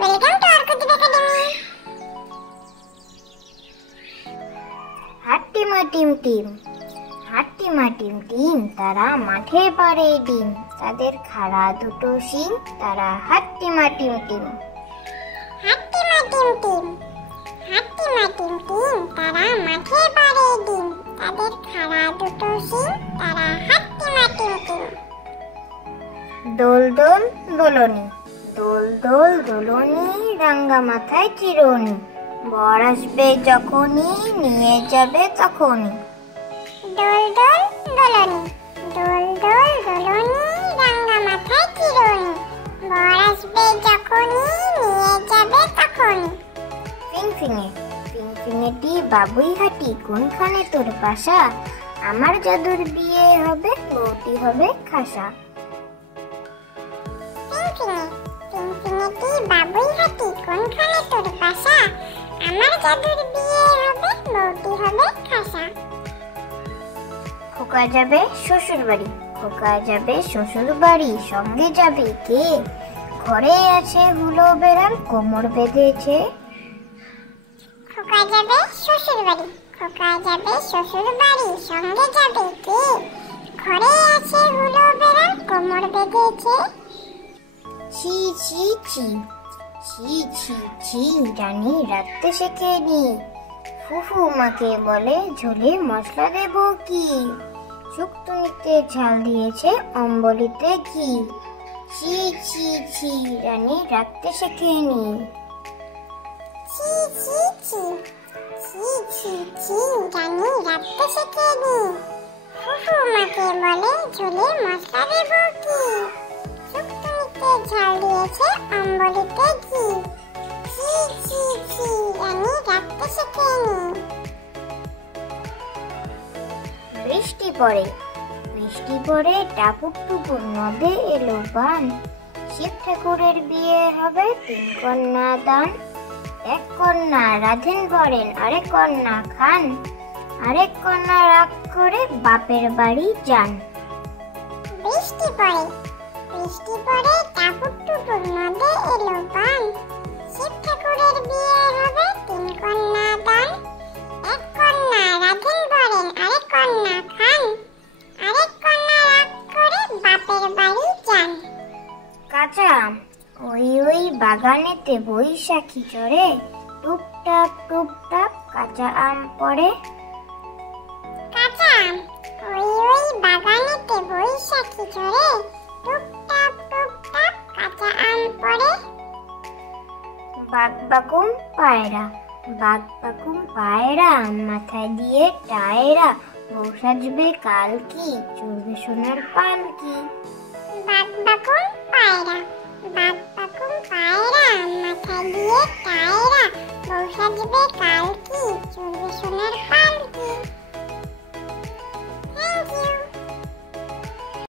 Welcome to Arkadeep Academy. হাট্টিমা টিম টিম, হাট্টিমা টিম টিম, তারা মাঠে পাড়ে ডিম, তাদের খাড়া দুটো শিং, তারা হাট্টিমা টিম টিম। হাট্টিমা টিম টিম, হাট্টিমা টিম টিম, তারা মাঠে পাড়ে ডিম, তাদের খাড়া দুটো শিং, তারা হাট্টিমা টিম টিম। দোল দোল দোলনি, দোল দোল দোলনি, রাঙ্গা মাথায় চিরুনি, বর আসবে যখনই নিয়ে যাবে তখনই। দোল দোল দোলনি, দোল দোল দোলনি, রাঙ্গা মাথায় চিরুনি, বর আসবে যখনই নিয়ে যাবে তখনই। ফিংফিঙে, ফিংফিঙেটি বাবুই হাঁটি, কোনখানে তোর বাসা? আমার জাদুর বিয়ে হবে, বউটি হবে খাসা। ফিংফিঙে, ফিংফিঙেটি বাবুই হাঁটি, কোনখানে তোর বাসা? আমার জাদুর বিয়ে হবে, বউটি হবে খাসা। খোকা যাবে শ্বশুর বাড়ি, খোকা যাবে শ্বশুর বাড়ি, সঙ্গে যাবে কে? ঘরে আছে হুলো বেড়াল, কোমর বেঁধেছে। খোকা যাবে শ্বশুর বাড়ি, খোকা যাবে শ্বশুর বাড়ি, সঙ্গে যাবে কে? ঘরে আছে হুলো বেড়াল, কোমর বেঁধেছে। ছি ছি ছি, ছি ছি ছি, জানি রাখতে শেখেনি, ফুফু মাকে বলে ঝোলে মশলা দেব কি? শুক্তনিতে ঝাল দিয়েছে, অম্বলিতে ঘি, ছি ছি ছি, রানী রাখতে শেখেনি। ছি ছি ছি, ছি ছি ছি, জানি রাখতে শেখেনি, ফুফু মাকে বলে ঝোলে মশলা দেব কি? শুক্তনিতে ঝাল দিয়েছে, অম্বলিতে ঘি, ছি ছি ছি, জানি রাখতে শেখেনি। বৃষ্টি পড়ে, বৃষ্টি পড়ে টাপুর টুপুর, নদে এলো বান, শিব ঠাকুরের বিয়ে হবে, 3 কন্যা দান। 1 কন্যা রাধেন বরেন, আরেক কন্যা খান, আরেক কন্যা রাগ করে বাপের বাড়ি যান। বৃষ্টি পড়ে, বৃষ্টি পড়ে টাপুর টুপুর, নদে এলো বান, শিব ঠাকুরের বিয়ে হবে, 3 কন্যা দান। 1 কন্যা রাধেন বরেন, আরেক কন্যা খান, আরেক কন্যা রাগ করে বাপের বাড়ি যান। কাঁচা আম, ওই বাগানেতে বৈশাখী চড়ে, টুপটাপ টুপটাপ কাঁচা আম পড়ে। কাঁচা আম, ওই বাগানেতে বৈশাখী চড়ে, টুপটাপ টুপটাপ কাঁচা আম পড়ে। বাঘ বাকুম পায়রা, বাঘ বাকুম পায়রা, মাথায় দিয়ে টায়রা, বউ সাজবে কাল কি, চলবে সোনার পালকি। বাঘ বাকুম পায়রা, বাঘ বাকুম পায়রা, মাথায় দিয়ে টায়রা, বউ সাজবে কাল কি, চলবে সোনার